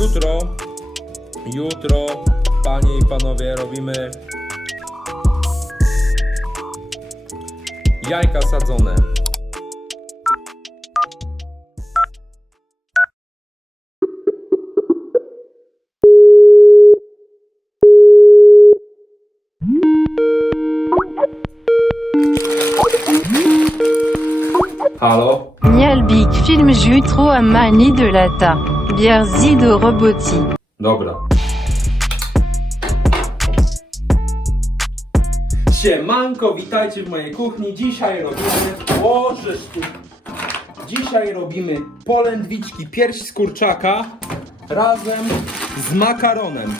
Jutro, jutro, panie i panowie, robimy jajka sadzone. Halo? Nialbik film jutro a mani de lata. Bierzi de roboti. Dobra. Siemanko, witajcie w mojej kuchni. Dzisiaj robimy... O. Dzisiaj robimy polędwiczki pierś z kurczaka razem z makaronem.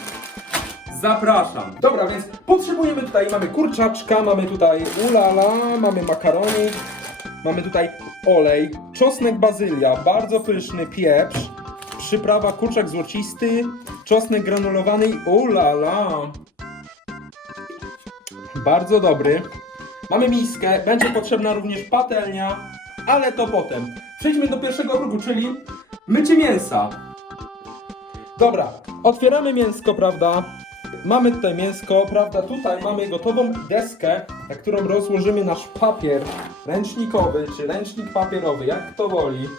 Zapraszam. Dobra, więc potrzebujemy tutaj, mamy kurczaczka, mamy tutaj ulala, mamy makarony, mamy tutaj olej, czosnek bazylia, bardzo pyszny pieprz, przyprawa kurczak złocisty, czosnek granulowany i ulala. Bardzo dobry. Mamy miskę, będzie potrzebna również patelnia, ale to potem. Przejdźmy do pierwszego kroku, czyli mycie mięsa. Dobra, otwieramy mięsko, prawda? Mamy tutaj mięsko, prawda? Tutaj mamy gotową deskę, na którą rozłożymy nasz papier ręcznikowy, czy ręcznik papierowy, jak kto woli.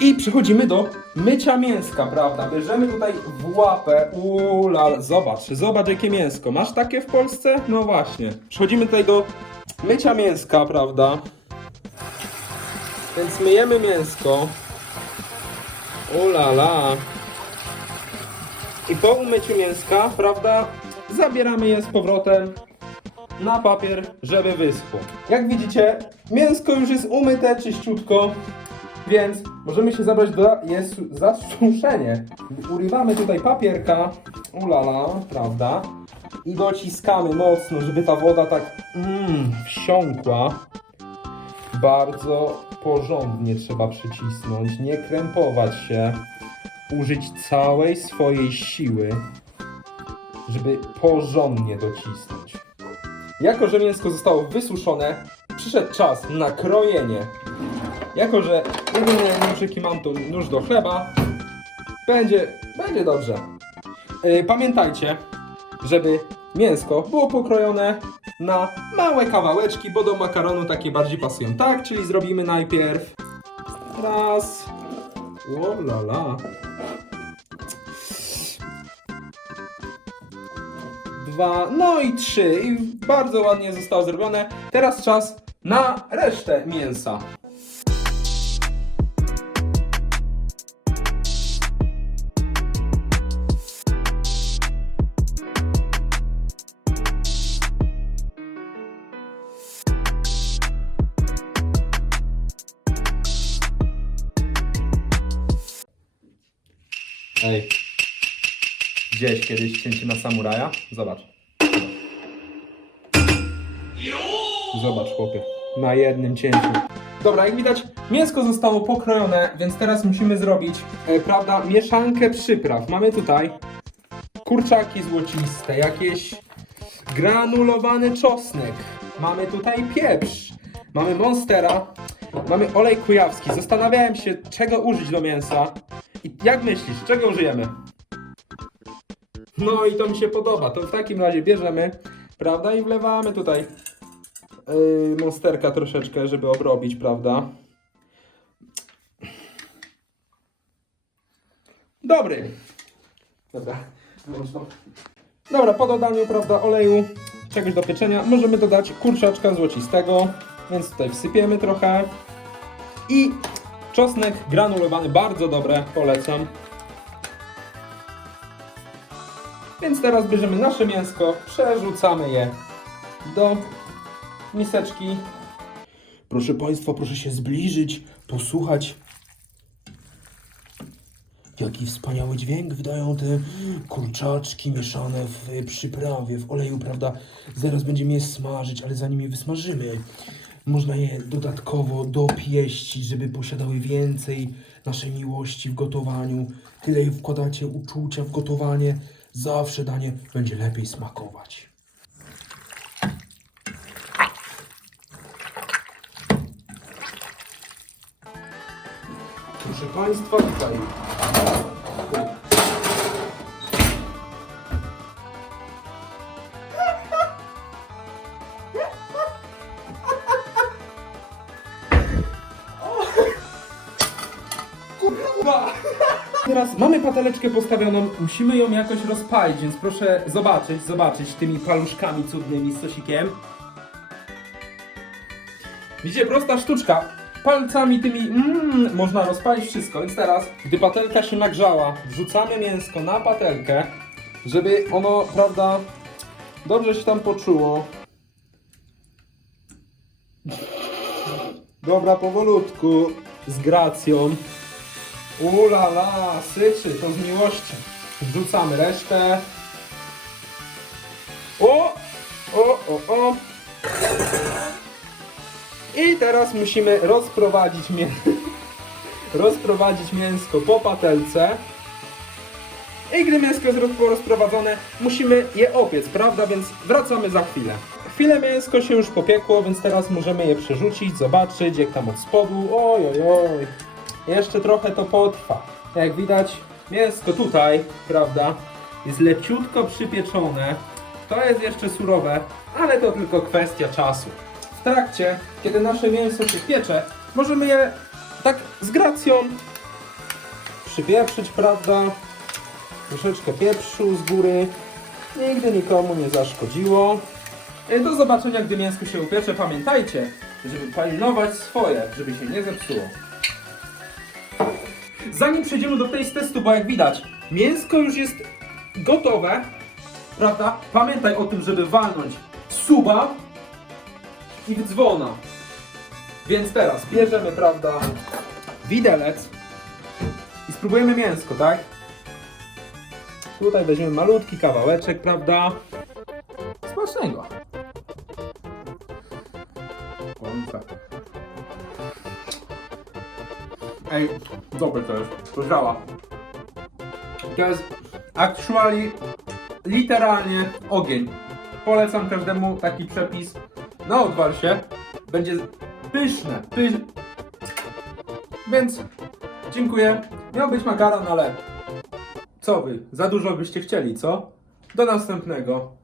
I przechodzimy do mycia mięska, prawda? Bierzemy tutaj w łapę. Ulal, zobacz, zobacz jakie mięsko. Masz takie w Polsce? No właśnie. Przechodzimy tutaj do mycia mięska, prawda? Więc myjemy mięsko. Ulala. I po umyciu mięska, prawda, zabieramy je z powrotem na papier, żeby wyschło. Jak widzicie, mięsko już jest umyte czyściutko, więc możemy się zabrać do zasuszenie. Urywamy tutaj papierka, ulala, prawda, i dociskamy mocno, żeby ta woda tak mm, wsiąkła. Bardzo porządnie trzeba przycisnąć, nie krępować się użyć całej swojej siły, żeby porządnie docisnąć. Jako, że mięsko zostało wysuszone, przyszedł czas na krojenie. Jako, że jedyny nóżyki mam tu nóż do chleba, będzie, będzie dobrze. Yy, pamiętajcie, żeby mięsko było pokrojone na małe kawałeczki, bo do makaronu takie bardziej pasują. Tak, czyli zrobimy najpierw raz, o la la. Dwa, no i trzy. I bardzo ładnie zostało zrobione. Teraz czas na resztę mięsa. Ej. Gdzieś kiedyś cięcie na samuraja? Zobacz. Zobacz, chłopie. Na jednym cięciu. Dobra, jak widać, mięsko zostało pokrojone, więc teraz musimy zrobić, e, prawda, mieszankę przypraw. Mamy tutaj kurczaki złociste, jakieś granulowany czosnek. Mamy tutaj pieprz. Mamy monstera. Mamy olej kujawski. Zastanawiałem się, czego użyć do mięsa. I jak myślisz, czego użyjemy? No i to mi się podoba. To w takim razie bierzemy, prawda, i wlewamy tutaj yy, monsterka troszeczkę, żeby obrobić, prawda? Dobry. Dobra. Dobra, po dodaniu, prawda, oleju, czegoś do pieczenia, możemy dodać kurczaczka złocistego, więc tutaj wsypiemy trochę. I czosnek granulowany, bardzo dobre, polecam. Więc teraz bierzemy nasze mięsko, przerzucamy je do miseczki. Proszę Państwa, proszę się zbliżyć, posłuchać. Jaki wspaniały dźwięk wydają te kurczaczki mieszane w przyprawie, w oleju, prawda? Zaraz będziemy je smażyć, ale zanim je wysmażymy, można je dodatkowo dopieścić, żeby posiadały więcej naszej miłości w gotowaniu. Tyle wkładacie uczucia w gotowanie, zawsze danie będzie lepiej smakować. Proszę Państwa, tutaj Kurwa! Teraz mamy pateleczkę postawioną, musimy ją jakoś rozpalić, więc proszę zobaczyć, zobaczyć tymi paluszkami cudnymi z sosikiem. Widzicie, prosta sztuczka. Palcami tymi mm, można rozpalić wszystko, więc teraz, gdy patelka się nagrzała, wrzucamy mięsko na patelkę, żeby ono, prawda, dobrze się tam poczuło. Dobra, powolutku, z gracją. Ula la, syczy, to z miłości. Wrzucamy resztę. O! O, o, o. I teraz musimy rozprowadzić mię... rozprowadzić mięsko po patelce. I gdy mięsko jest roz- rozprowadzone, musimy je opiec, prawda? Więc wracamy za chwilę. Chwilę mięsko się już popiekło, więc teraz możemy je przerzucić, zobaczyć jak tam od spodu. Oj, oj, oj. Jeszcze trochę to potrwa. Jak widać, mięsko tutaj, prawda, jest leciutko przypieczone. To jest jeszcze surowe, ale to tylko kwestia czasu. W trakcie, kiedy nasze mięso się piecze, możemy je tak z gracją przypieprzyć, prawda? Troszeczkę pieprzu z góry. Nigdy nikomu nie zaszkodziło. E, Do zobaczenia, gdy mięsko się upiecze. Pamiętajcie, żeby pilnować swoje, żeby się nie zepsuło. Zanim przejdziemy do taste testu, bo jak widać, mięsko już jest gotowe, prawda? Pamiętaj o tym, żeby walnąć suba i dzwona. Więc teraz bierzemy, prawda, widelec i spróbujemy mięsko, tak? Tutaj weźmiemy malutki kawałeczek, prawda? Smacznego. Kąta. Ej, dobre to jest. To działa. To jest actually literalnie ogień. Polecam każdemu taki przepis na odwarcie. Będzie pyszne. Pysz... Więc dziękuję. Miał być makaron, ale co wy? Za dużo byście chcieli, co? Do następnego.